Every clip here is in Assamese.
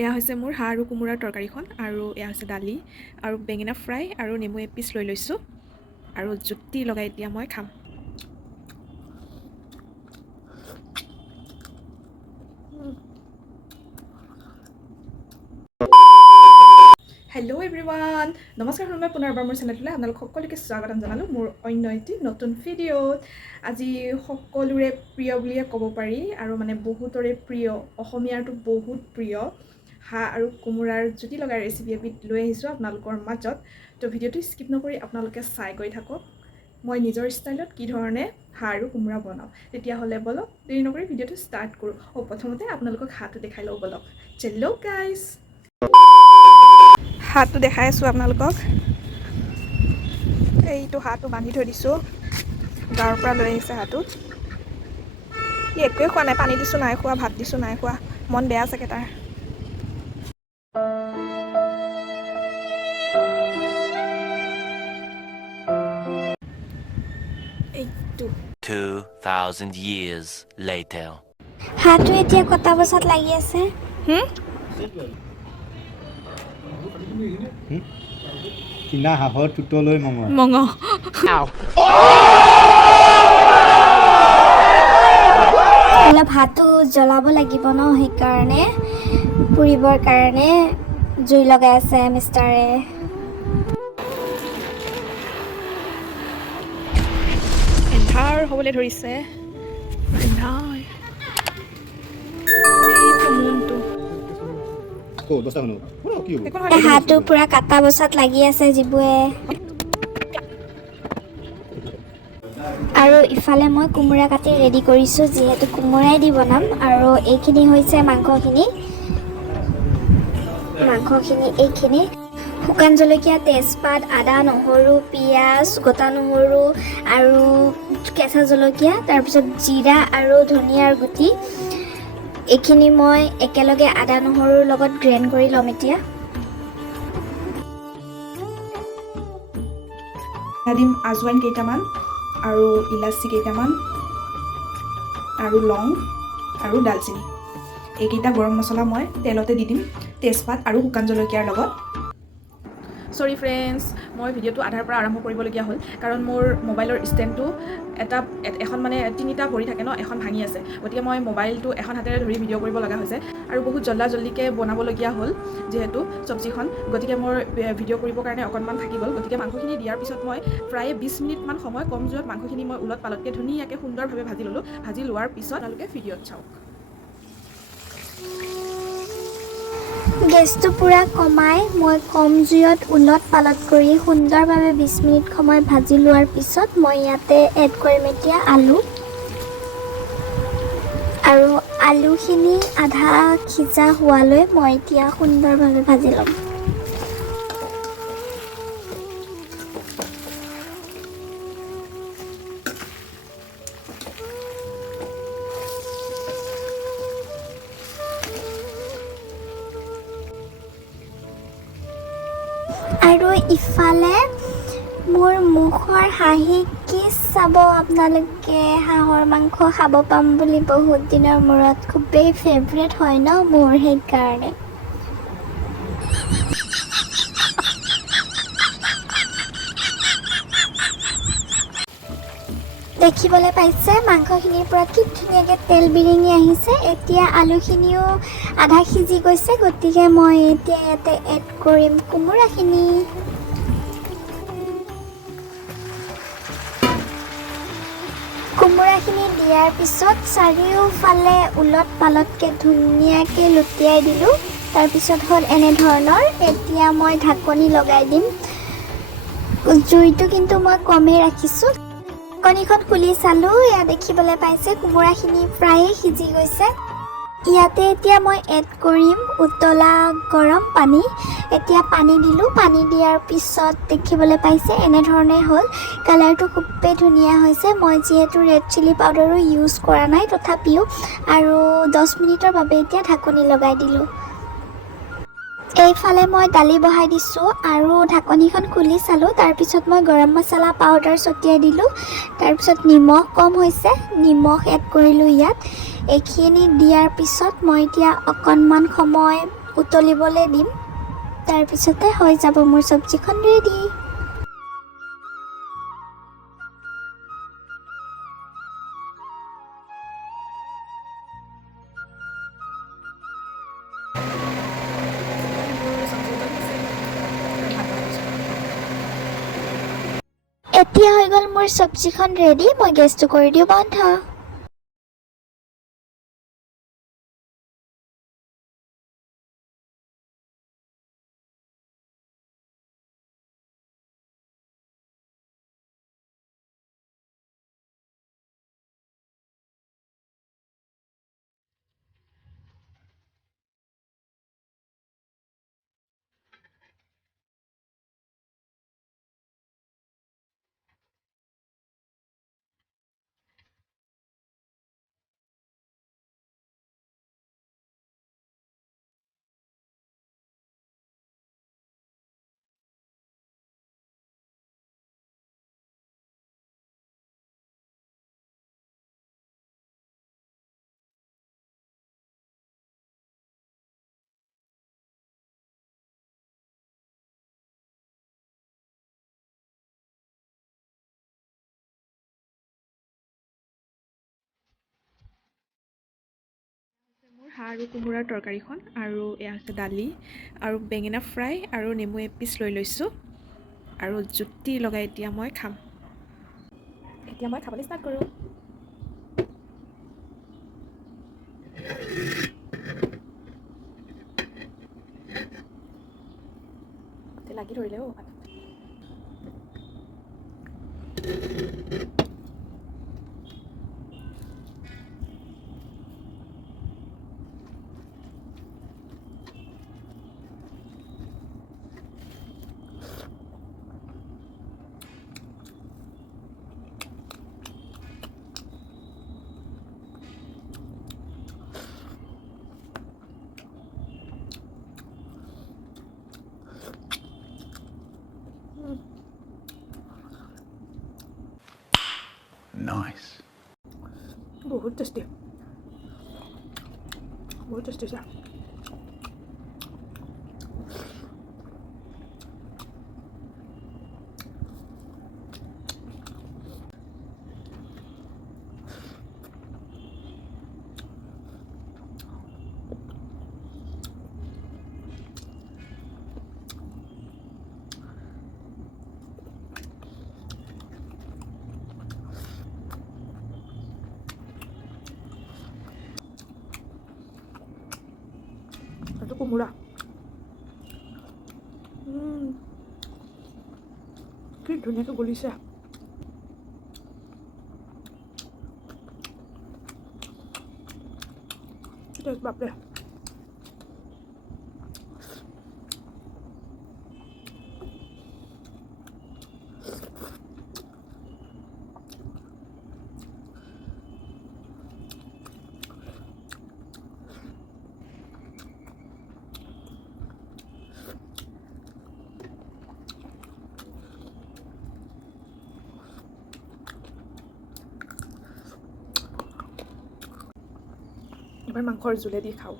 এয়া হৈছে মোৰ হাঁহ আৰু কোমোৰাৰ তৰকাৰীখন আৰু এয়া হৈছে দালি আৰু বেঙেনা ফ্ৰাই আৰু নেমু এপিচ লৈ লৈছোঁ আৰু জুতি লগাই এতিয়া মই খাম। হেল্ল' এভৰিৱান, নমস্কাৰ শুনিব পুনৰবাৰ মোৰ চেনেলটোলৈ আপোনালোক সকলোকে স্বাগতম জনালোঁ মোৰ অন্য এটি নতুন ভিডিঅ'ত। আজি সকলোৰে প্ৰিয় বুলিয়ে ক'ব পাৰি আৰু মানে বহুতৰে প্ৰিয়, অসমীয়াৰটো বহুত প্ৰিয় হাঁহ আৰু কোমোৰাৰ জুতি লগা ৰেচিপি এবিধ লৈ আহিছোঁ আপোনালোকৰ মাজত। তো ভিডিঅ'টো স্কিপ নকৰি আপোনালোকে চাই গৈ থাকক মই নিজৰ ষ্টাইলত কি ধৰণে হাঁহ আৰু কোমোৰা বনাওঁ। তেতিয়াহ'লে বলক দেৰি নকৰি ভিডিঅ'টো ষ্টাৰ্ট কৰোঁ। প্ৰথমতে আপোনালোকক হাঁহটো দেখাই লওঁ বলক। চেল্ল' গাইজ, হাঁহটো দেখাই আছোঁ আপোনালোকক। এইটো হাঁহটো বান্ধি থৈ দিছোঁ, গাঁৱৰ পৰা লৈ আহিছে হাঁহটো। সি একোৱে খোৱা নাই, পানী দিছোঁ নাই খোৱা, ভাত দিছোঁ নাই খোৱা, মন বেয়া চাগে তাৰ। এইটো 2000 years later. হাঁহটো এতিয়া কটা বছৰত লাগি আছে। কিনা হাঁহৰ টুটলৈ মঙহ অলপ হাঁহটো জ্বলাব লাগিব ন, সেইকাৰণে পুৰিবৰ কাৰণে জুই লগাই আছে মিষ্টাৰে। এন্ধাৰ হ'বলৈ ধৰিছে, এন্ধাৰ। এইটো মোনটো হাঁহটো পুৰা কাটা বছৰত লাগি আছে যিবোৰে। আৰু ইফালে মই কোমোৰা কাটি ৰেডি কৰিছোঁ, যিহেতু কোমোৰাই দি বনাম। আৰু এইখিনি হৈছে মাংসখিনি এইখিনি শুকান জলকীয়া, তেজপাত, আদা, নহৰু, পিঁয়াজ, গোটা নহৰু আৰু কেঁচা জলকীয়া, তাৰপিছত জিৰা আৰু ধনিয়াৰ গুটি। এইখিনি মই একেলগে আদা নহৰুৰ লগত গ্ৰেণ্ড কৰি ল'ম এতিয়া। দিম আজৱাইন কেইটামান আৰু ইলাচি কেইটামান আৰু লং আৰু ডালচেনি। এইকেইটা গৰম মছলা মই তেলতে দি দিম, তেজপাত আৰু শুকান জলকীয়াৰ লগত। চৰি ফ্ৰেণ্ডছ, মই ভিডিঅ'টো আধাৰ পৰা আৰম্ভ কৰিবলগীয়া হ'ল, কাৰণ মোৰ মোবাইলৰ ষ্টেণ্ডটো এখন মানে তিনিটা ভৰি থাকে ন, এখন ভাঙি আছে। গতিকে মই মোবাইলটো এখন হাতেৰে ধৰি ভিডিঅ' কৰিব লগা হৈছে আৰু বহুত জল্দিকৈ বনাবলগীয়া হ'ল যিহেতু চব্জিখন। গতিকে মোৰ ভিডিঅ' কৰিবৰ কাৰণে অকণমান থাকি গ'ল। গতিকে মাংসখিনি দিয়াৰ পিছত মই প্ৰায় 20 মিনিটমান সময় কম জুইত মাংসখিনি মই উলট পালটকৈ ধুনীয়াকৈ সুন্দৰভাৱে ভাজি ল'লোঁ। ভাজি লোৱাৰ পিছত আপোনালোকে ভিডিঅ'ত চাওক। গেছটো পুৰা কমাই মই কম জুইত উলট পালট কৰি সুন্দৰভাৱে 20 মিনিট সময় ভাজি লোৱাৰ পিছত মই ইয়াতে এড কৰিম এতিয়া আলু। আৰু আলুখিনি আধা সিজা হোৱালৈ মই এতিয়া সুন্দৰভাৱে ভাজি ল'ম। আৰু ইফালে মোৰ মুখৰ হাঁহি কি চাব আপোনালোকে, হাঁহৰ মাংস খাব পাম বুলি বহুত দিনৰ মূৰত। খুবেই ফেভৰেট হয় ন মোৰ, সেইকাৰণে। দেখিবলৈ পাইছে মাংসখিনিৰ পৰা কি ধুনীয়াকৈ তেল বিৰিঙি আহিছে। এতিয়া আলুখিনিও আধা সিজি গৈছে, গতিকে মই এতিয়া ইয়াতে এড কৰিম কোমোৰাখিনি। কোমোৰাখিনি দিয়াৰ পিছত চাৰিওফালে উলট পালটকৈ ধুনীয়াকৈ লুটিয়াই দিলোঁ। তাৰপিছত হ'ল এনেধৰণৰ। এতিয়া মই ঢাকনি লগাই দিম। জুইটো কিন্তু মই কমেই ৰাখিছোঁ। ঢাকনিখন খুলি চালোঁ, এয়া দেখিবলৈ পাইছে কোমোৰাখিনি প্ৰায়ে সিজি গৈছে। ইয়াতে এতিয়া মই এড কৰিম উতলা গৰম পানী। এতিয়া পানী দিলোঁ, পানী দিয়াৰ পিছত দেখিবলৈ পাইছে এনেধৰণে হ'ল। কালাৰটো খুবেই ধুনীয়া হৈছে। মই যিহেতু ৰেড চিলি পাউডাৰো ইউজ কৰা নাই, তথাপিও আৰু 10 মিনিটৰ বাবে এতিয়া ঢাকনি লগাই দিলোঁ। এইফালে মই দালি বহাই দিছোঁ আৰু ঢাকনিখন খুলি চালোঁ। তাৰপিছত মই গৰম মছলা পাউডাৰ ছটিয়াই দিলোঁ। তাৰপিছত নিমখ কম হৈছে, নিমখ এড কৰিলোঁ ইয়াত। এইখিনি দিয়াৰ পিছত মই এতিয়া অকণমান সময় উতলিবলৈ দিম। তাৰপিছতে হৈ যাব মোৰ চব্জিখন ৰেডি। এতিয়া হৈ গ'ল মোৰ চব্জিখন ৰেডি। মই গেছটো কৰি দিওঁ বন্ধ। মোৰ হাঁহ আৰু কোমোৰাৰ তৰকাৰীখন, আৰু এয়া হৈছে দালি আৰু বেঙেনা ফ্ৰাই আৰু নেমু এপিচ লৈ লৈছোঁ আৰু জুতি লগাই এতিয়া মই খাম। এতিয়া মই খাবলৈ ষ্টাৰ্ট কৰোঁ। লাগি ধৰিলে অ'। Nice. বহুত টেষ্টি, বহুত টেষ্টি হৈছে। এইটো কোমোৰা কি ধুনীয়াকৈ গলিছে। বাপৰে, এবাৰ মাংসৰ জোলেদি খাওঁ।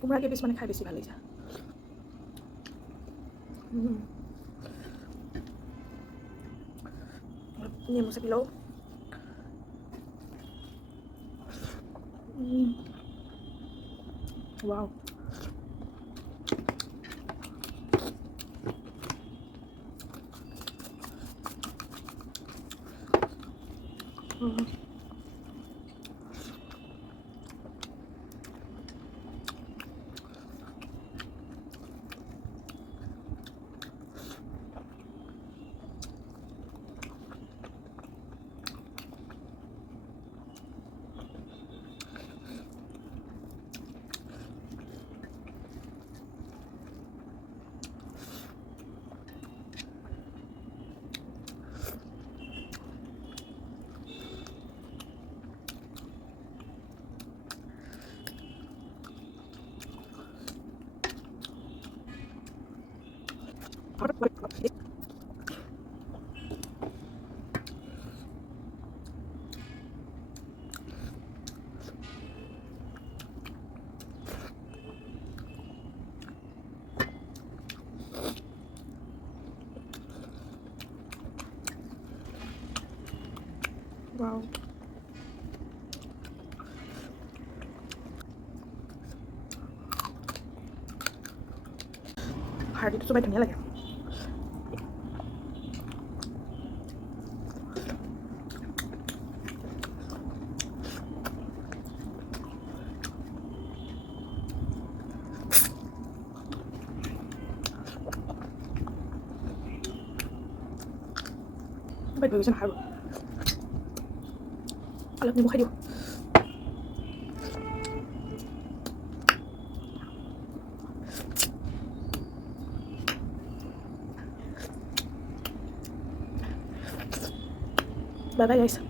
কোমোৰা কেইপিচ মানে খাই বেছি ভাল লাগিছে। নেমু চেপি লওঁ। Wow, Wow. হাৰ্ডিটো চবাই ধুনীয়া লাগে। বাই ধৰি গৈছে নহয় আৰু অলপ নিমখ খাই দিওঁ। Bye bye guys.